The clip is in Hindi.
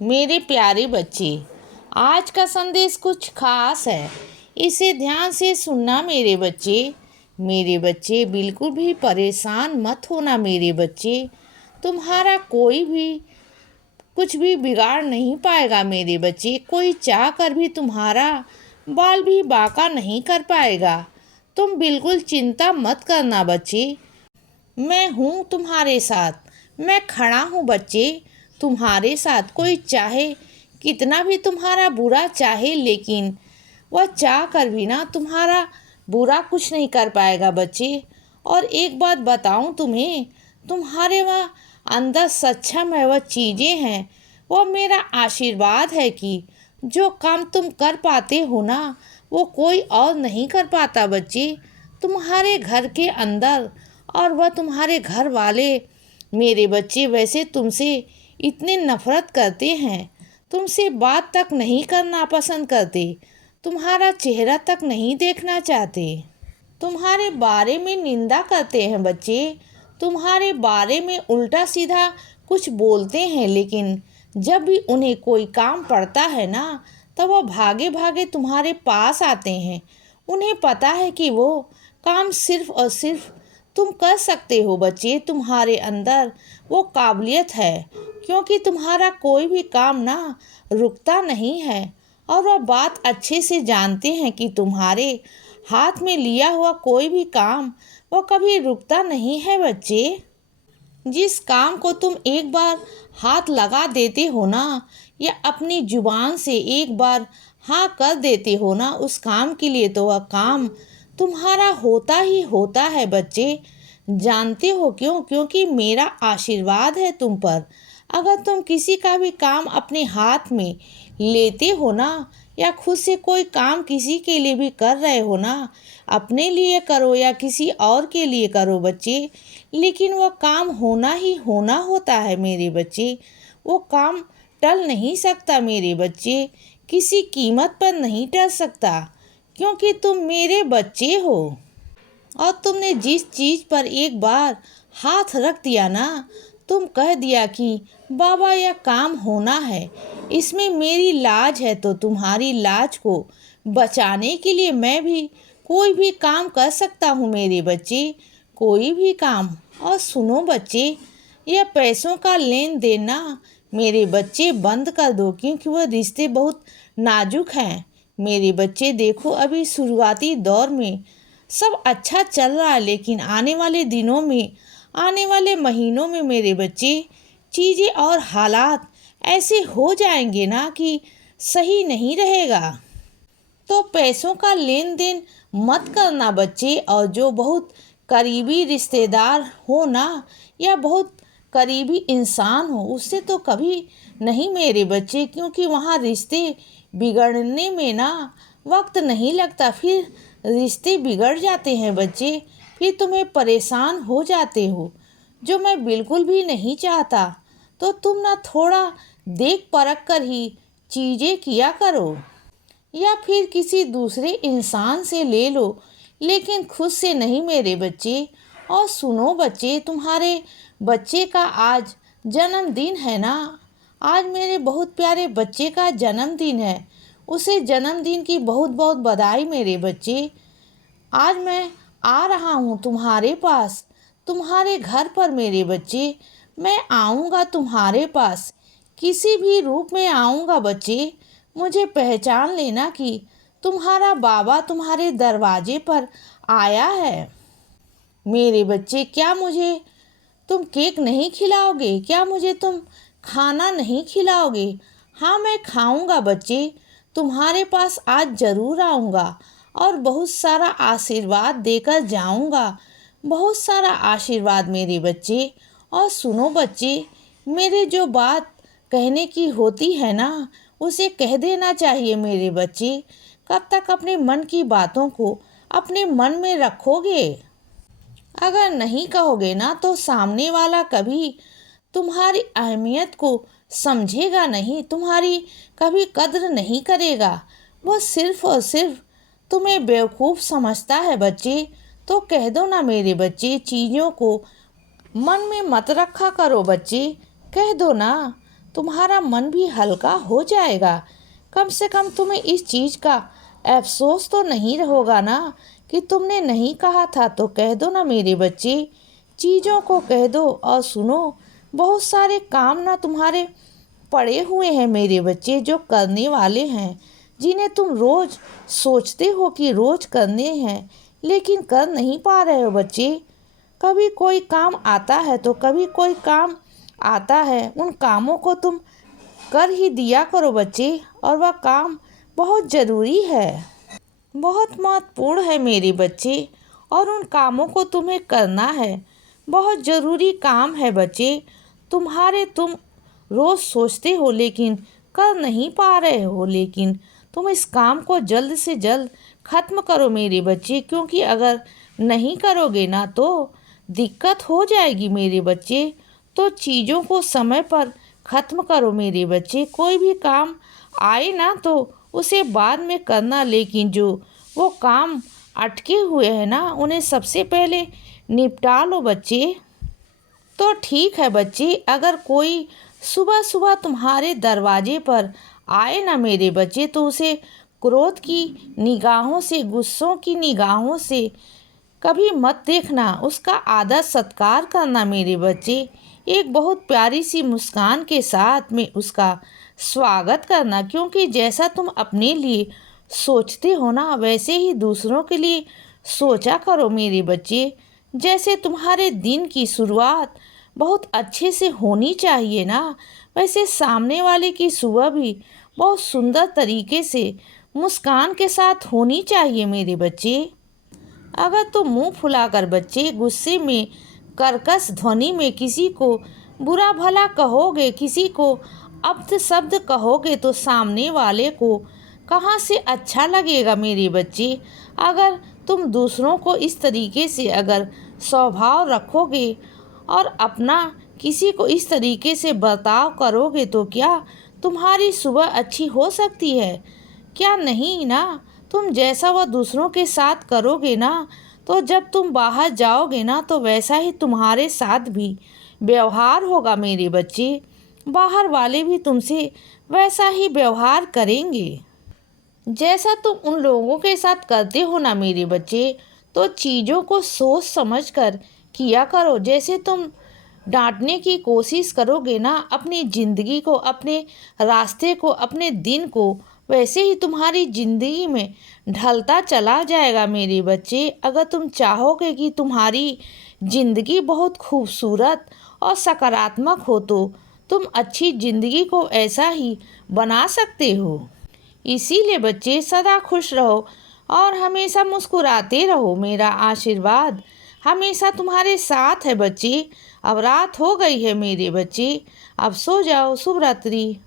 मेरे प्यारे बच्चे, आज का संदेश कुछ खास है। इसे ध्यान से सुनना मेरे बच्चे। मेरे बच्चे, बिल्कुल भी परेशान मत होना मेरे बच्चे। तुम्हारा कोई भी कुछ भी बिगाड़ नहीं पाएगा मेरे बच्चे। कोई चाह कर भी तुम्हारा बाल भी बांका नहीं कर पाएगा। तुम बिल्कुल चिंता मत करना बच्चे। मैं हूँ तुम्हारे साथ। मैं खड़ा हूँ बच्चे तुम्हारे साथ। कोई चाहे कितना भी तुम्हारा बुरा चाहे, लेकिन वह चाह कर भी ना तुम्हारा बुरा कुछ नहीं कर पाएगा बच्चे। और एक बात बताऊं तुम्हें, तुम्हारे वह अंदर सक्षम है वह चीज़ें हैं, वह मेरा आशीर्वाद है कि जो काम तुम कर पाते हो ना, वो कोई और नहीं कर पाता बच्चे। तुम्हारे घर के अंदर और वह तुम्हारे घर वाले मेरे बच्चे वैसे तुमसे इतने नफरत करते हैं, तुमसे बात तक नहीं करना पसंद करते, तुम्हारा चेहरा तक नहीं देखना चाहते, तुम्हारे बारे में निंदा करते हैं बच्चे, तुम्हारे बारे में उल्टा सीधा कुछ बोलते हैं। लेकिन जब भी उन्हें कोई काम पड़ता है ना, तब वो भागे भागे तुम्हारे पास आते हैं। उन्हें पता है कि वो काम सिर्फ और सिर्फ तुम कर सकते हो बच्चे। तुम्हारे अंदर वो काबिलियत है, क्योंकि तुम्हारा कोई भी काम ना रुकता नहीं है। और वह बात अच्छे से जानते हैं कि तुम्हारे हाथ में लिया हुआ कोई भी काम वो कभी रुकता नहीं है बच्चे। जिस काम को तुम एक बार हाथ लगा देते हो ना, या अपनी जुबान से एक बार हाँ कर देते हो ना, उस काम के लिए तो वह काम तुम्हारा होता ही होता है बच्चे। जानते हो क्यों? क्योंकि मेरा आशीर्वाद है तुम पर। अगर तुम किसी का भी काम अपने हाथ में लेते हो ना, या खुद से कोई काम किसी के लिए भी कर रहे हो ना, अपने लिए करो या किसी और के लिए करो बच्चे, लेकिन वो काम होना ही होना होता है मेरे बच्चे। वो काम टल नहीं सकता मेरे बच्चे, किसी कीमत पर नहीं टल सकता, क्योंकि तुम मेरे बच्चे हो। और तुमने जिस चीज़ पर एक बार हाथ रख दिया ना, तुम कह दिया कि बाबा यह काम होना है, इसमें मेरी लाज है, तो तुम्हारी लाज को बचाने के लिए मैं भी कोई भी काम कर सकता हूँ मेरे बच्चे, कोई भी काम। और सुनो बच्चे, यह पैसों का लेन देन ना मेरे बच्चे बंद कर दो, क्योंकि वह रिश्ते बहुत नाजुक हैं मेरे बच्चे। देखो, अभी शुरुआती दौर में सब अच्छा चल रहा है, लेकिन आने वाले दिनों में, आने वाले महीनों में मेरे बच्चे चीज़ें और हालात ऐसे हो जाएंगे ना कि सही नहीं रहेगा। तो पैसों का लेन देन मत करना बच्चे। और जो बहुत करीबी रिश्तेदार हो ना, या बहुत करीबी इंसान हो, उससे तो कभी नहीं मेरे बच्चे, क्योंकि वहाँ रिश्ते बिगड़ने में ना वक्त नहीं लगता। फिर रिश्ते बिगड़ जाते हैं बच्चे, फिर तुम्हें परेशान हो जाते हो, जो मैं बिल्कुल भी नहीं चाहता। तो तुम ना थोड़ा देख परख कर ही चीज़ें किया करो, या फिर किसी दूसरे इंसान से ले लो, लेकिन खुद से नहीं मेरे बच्चे। और सुनो बच्चे, तुम्हारे बच्चे का आज जन्मदिन है ना, आज मेरे बहुत प्यारे बच्चे का जन्मदिन है। उसे जन्मदिन की बहुत बहुत बधाई मेरे बच्चे। आज मैं आ रहा हूँ तुम्हारे पास, तुम्हारे घर पर मेरे बच्चे। मैं आऊँगा तुम्हारे पास, किसी भी रूप में आऊँगा बच्चे। मुझे पहचान लेना कि तुम्हारा बाबा तुम्हारे दरवाजे पर आया है मेरे बच्चे। क्या मुझे तुम केक नहीं खिलाओगे? क्या मुझे तुम खाना नहीं खिलाओगे? हाँ, मैं खाऊंगा बच्चे, तुम्हारे पास आज ज़रूर आऊँगा और बहुत सारा आशीर्वाद देकर जाऊँगा, बहुत सारा आशीर्वाद मेरे बच्चे। और सुनो बच्चे, मेरे जो बात कहने की होती है ना, उसे कह देना चाहिए मेरे बच्चे। कब तक अपने मन की बातों को अपने मन में रखोगे? अगर नहीं कहोगे ना, तो सामने वाला कभी तुम्हारी अहमियत को समझेगा नहीं, तुम्हारी कभी कद्र नहीं करेगा। वह सिर्फ और सिर्फ तुम्हें बेवकूफ़ समझता है बच्चे। तो कह दो ना मेरे बच्चे, चीज़ों को मन में मत रखा करो बच्चे, कह दो ना। तुम्हारा मन भी हल्का हो जाएगा। कम से कम तुम्हें इस चीज़ का अफसोस तो नहीं होगा ना कि तुमने नहीं कहा था। तो कह दो ना मेरे बच्चे, चीज़ों को कह दो। और सुनो, बहुत सारे काम ना तुम्हारे पड़े हुए हैं मेरे बच्चे, जो करने वाले हैं, जिन्हें तुम रोज़ सोचते हो कि रोज़ करने हैं, लेकिन कर नहीं पा रहे हो बच्चे। कभी कोई काम आता है तो कभी कोई काम आता है, उन कामों को तुम कर ही दिया करो बच्चे। और वह काम बहुत ज़रूरी है, बहुत महत्वपूर्ण है मेरे बच्चे, और उन कामों को तुम्हें करना है। बहुत ज़रूरी काम है बच्चे तुम्हारे। तुम रोज़ सोचते हो लेकिन कर नहीं पा रहे हो, लेकिन तुम इस काम को जल्द से जल्द ख़त्म करो मेरे बच्चे, क्योंकि अगर नहीं करोगे ना तो दिक्कत हो जाएगी मेरे बच्चे। तो चीज़ों को समय पर ख़त्म करो मेरे बच्चे। कोई भी काम आए ना तो उसे बाद में करना, लेकिन जो वो काम अटके हुए हैं ना, उन्हें सबसे पहले निपटा लो बच्चे। तो ठीक है बच्चे, अगर कोई सुबह सुबह तुम्हारे दरवाजे पर आए ना मेरे बच्चे, तो उसे क्रोध की निगाहों से, गुस्सों की निगाहों से कभी मत देखना। उसका आदर सत्कार करना मेरे बच्चे। एक बहुत प्यारी सी मुस्कान के साथ में उसका स्वागत करना, क्योंकि जैसा तुम अपने लिए सोचते हो ना, वैसे ही दूसरों के लिए सोचा करो मेरे बच्चे। जैसे तुम्हारे दिन की शुरुआत बहुत अच्छे से होनी चाहिए ना, वैसे सामने वाले की सुबह भी बहुत सुंदर तरीके से मुस्कान के साथ होनी चाहिए मेरे बच्चे। अगर तुम मुंह फुलाकर बच्चे गुस्से में, कर्कश ध्वनि में किसी को बुरा भला कहोगे, किसी को अपशब्द कहोगे, तो सामने वाले को कहाँ से अच्छा लगेगा मेरे बच्चे। अगर तुम दूसरों को इस तरीके से अगर स्वभाव रखोगे और अपना किसी को इस तरीके से बर्ताव करोगे, तो क्या तुम्हारी सुबह अच्छी हो सकती है? क्या नहीं ना। तुम जैसा वह दूसरों के साथ करोगे ना, तो जब तुम बाहर जाओगे ना, तो वैसा ही तुम्हारे साथ भी व्यवहार होगा मेरे बच्चे। बाहर वाले भी तुमसे वैसा ही व्यवहार करेंगे जैसा तुम उन लोगों के साथ करते हो ना मेरे बच्चे। तो चीज़ों को सोच समझ कर किया करो। जैसे तुम डांटने की कोशिश करोगे ना अपनी ज़िंदगी को, अपने रास्ते को, अपने दिन को, वैसे ही तुम्हारी ज़िंदगी में ढलता चला जाएगा मेरे बच्चे। अगर तुम चाहोगे कि तुम्हारी ज़िंदगी बहुत खूबसूरत और सकारात्मक हो, तो तुम अच्छी ज़िंदगी को ऐसा ही बना सकते हो। इसीलिए बच्चे सदा खुश रहो और हमेशा मुस्कुराते रहो। मेरा आशीर्वाद हमेशा तुम्हारे साथ है बच्चे। अब रात हो गई है मेरे बच्चे, अब सो जाओ। शुभ रात्रि।